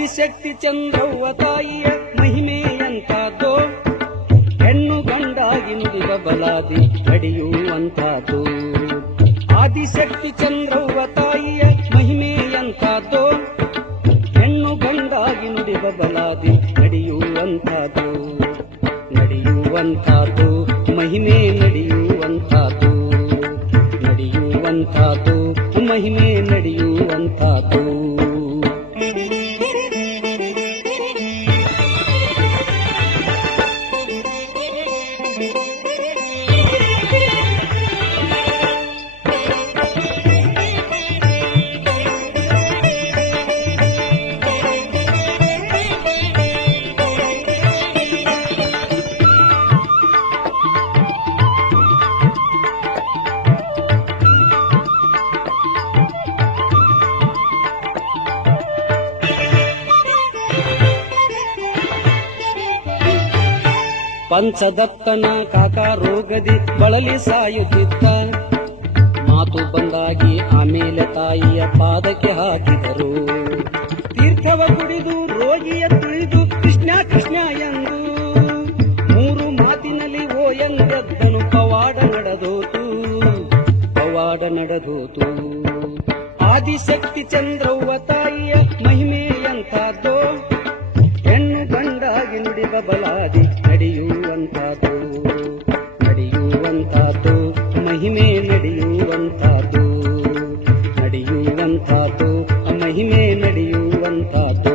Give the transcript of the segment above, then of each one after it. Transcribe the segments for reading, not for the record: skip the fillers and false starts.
ಆದಿಶಕ್ತಿ ಚಂದ್ರವ್ವ ತಾಯಿಯ ಮಹಿಮೆಯಂತಾದ್ದು, ಹೆಣ್ಣು ಗಂಡಾಗಿ ನುಡಿದ ಬಲಾದಿ ನಡೆಯುವಂತಾದ್ದು. ಆದಿಶಕ್ತಿ ಚಂದ್ರವ್ವ ತಾಯಿಯ ಮಹಿಮೆಯಂತಾದ್ದು, ಹೆಣ್ಣು ಗಂಡಾಗಿ ನುಡಿದ ಬಲಾದಿ ನಡೆಯುವಂತಾದ್ದು. ನಡೆಯುವಂತಾದ್ದು ಮಹಿಮೆ ನಡೆಯುವಂತಾದ್ದು, ನಡೆಯುವಂತಾದ್ದು ಮಹಿಮೆ ನಡೆಯುವಂತಾದ್ದು. ಪಂಚದತ್ತನ ಕಾಕ ರೋಗದಿ ಬಳಲಿ ಸಾಯುತ್ತಿದ್ದ, ಮಾತು ಬಂದಾಗಿ ಆಮೇಲೆ ತಾಯಿಯ ಪಾದಕ್ಕೆ ಹಾಕಿದರು. ತೀರ್ಥವ ಕುಡಿದು ರೋಗಿಯ ತುಳಿದು ಕೃಷ್ಣ ಕೃಷ್ಣ ಎಂದು, ಮೂರು ಮಾತಿನಲ್ಲಿ ಓ ಎಂದೆದ್ದನು. ಪವಾಡ ನಡೆದೋತು, ಪವಾಡ ನಡೆದೋತು. ಆದಿಶಕ್ತಿ ಚಂದ್ರವ್ವ ತಾಯಿಯ ಮಹಿಮೆಯಂತಾದ್ದು, ಹೆಣ್ಣು ಗಂಡಾಗಿ ನುಡಿದ ಬಲಾದಿ ನಡೆಯುವಂತಾದ್ದು. ನಡೆಯುವಂತಾದ್ದು ಮಹಿಮೆ ನಡೆಯುವಂತಾದ್ದು, ನಡೆಯುವಂತಾದ್ದು ಮಹಿಮೆ ನಡೆಯುವಂತಾದ್ದು.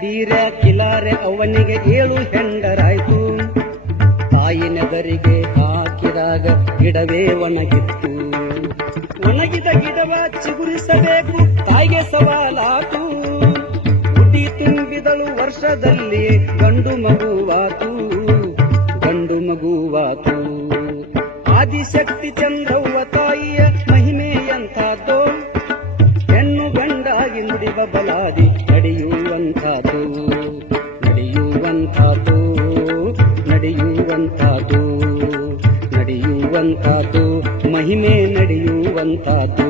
ಬೀರ ಕಿಲಾರೆ ಅವನಿಗೆ 7 ಹೆಂಡರಾಯ್ತು. ತಾಯಿ ನೆದರಿಗೆ ಹಾಕಿದಾಗ ಗಿಡವೇ ಒಣಗಿತ್ತು. ಒಣಗಿದ ಗಿಡವ ಚಿಗುರಿಸಬೇಕು ತಾಯಿಗೆ ಸವಾಲಾತು. ಗುಡಿ ತುಂಬಿದಳು ವರ್ಷದಲ್ಲಿ ಗಂಡು ಮಗುವಾತು, ಗಂಡು ಮಗುವಾತು. ಆದಿಶಕ್ತಿ ಚಂದ್ರವ್ವ ತಾಯಿಯ ಮಹಿಮೆಯಂತಾದ್ದು, ಹೆಣ್ಣು ಗಂಡಾಗಿ ನುಡಿವ ಬಲಾದಿ ನಡೆಯುವಂತಾದ್ದು. ನಡೆಯುವಂತಾದ್ದು, ನಡೆಯುವಂತಾದ್ದು, ನಡೆಯುವಂತಾದ್ದು ಮಹಿಮೆ ನಡೆಯುವಂತಾದ್ದು.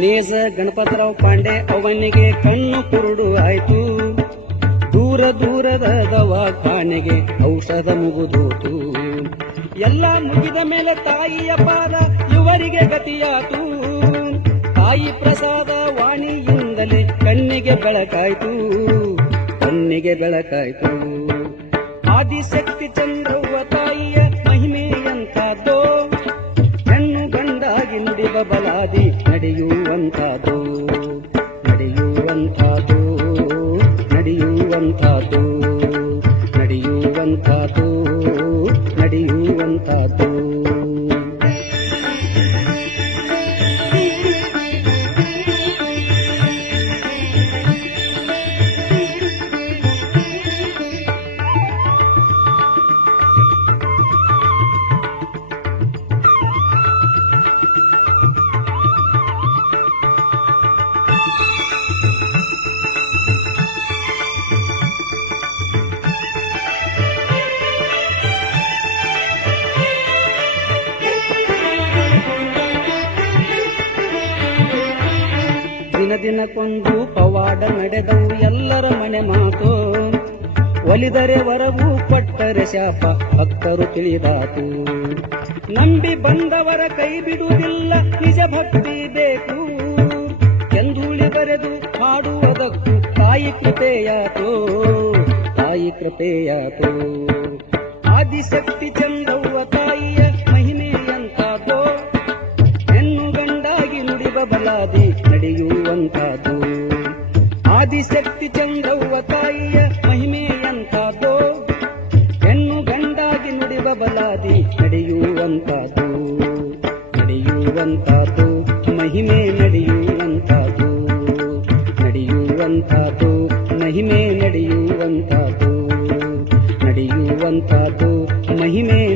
ನೇಜ ಗಣಪತರಾವ್ ಪಾಂಡೆ ಅವನಿಗೆ ಕಣ್ಣು ಕುರುಡು ಆಯ್ತು. ದೂರ ದೂರದ ದವಾಖಾನೆಗೆ ಔಷಧ ಮುಗಿದೋತು. ಎಲ್ಲ ಮುಗಿದ ಮೇಲೆ ತಾಯಿಯ ಪಾದ ಇವರಿಗೆ ಗತಿಯಾತು. ತಾಯಿ ಪ್ರಸಾದ ವಾಣಿಯಿಂದಲೇ ಕಣ್ಣಿಗೆ ಬೆಳಕಾಯ್ತು, ಕಣ್ಣಿಗೆ ಬೆಳಕಾಯ್ತು. ಆದಿಶಕ್ತಿ ಚಂದ್ರವ್ವ ತಾಯಿಯ ಮಹಿಮೆಯಂತಾದ್ದು, ಹೆಣ್ಣು ಗಂಡಾಗಿ ನುಡಿವ ಬಲಾದಿ ನಡೆಯುವಂತಾದ್ದು. ನಡೆಯುವಂತಾದ್ದು, ನಡೆಯುವಂತಾದ್ದು, ನಡೆಯುವಂತಾದ್ದು, ನಡೆಯುವಂತಾದ್ದು. ದಿನ ದಿನಕ್ಕೊಂದು ಪವಾಡ ನಡೆದವು ಎಲ್ಲರ ಮನೆ ಮಾತು. ಒಲಿದರೆ ವರವು ಕೊಟ್ಟರೆ ಶಾಪ ಭಕ್ತರು ತಿಳಿದಾತು. ನಂಬಿ ಬಂದವರ ಕೈ ಬಿಡುವುದಿಲ್ಲ ನಿಜ ಭಕ್ತಿ ಬೇಕು ಎಂದೂಳಿ ಬರೆದು ಹಾಡುವುದಕ್ಕೂ ತಾಯಿ ಕೃಪೆಯಾತೋ, ತಾಯಿ ಕೃಪೆಯಾತೋ. ಆದಿಶಕ್ತಿ ಚಂದವ್ವ ತಾಯಿಯ ಮಹಿಮೆಯಂತಾದೋ, ಹೆಣ್ಣು ಗಂಡಾಗಿ ನುಡಿವ ಬಲಾದಿ ನಡೆಯುವಂತಾದೋ. ಆದಿಶಕ್ತಿ ಚಂದವ್ವ ತಾಯಿಯ ಮಹಿಮೆಯಂತಾದೋ, ಹೆಣ್ಣು ಗಂಡಾಗಿ ನುಡಿವ ಬಲಾದಿ ನಡೆಯುವಂತಾದೋ, ನಡೆಯುವಂತಾದೋ, ಮಹಿಮೆ ನಡೆಯುವಂತಾದೋ, ನಡೆಯುವಂತಾದೋ, ಮಹಿಮೆ ನಡೆಯುವಂತಾದೋ, ನಡೆಯುವಂತಾದೋ, ಮಹಿಮೆ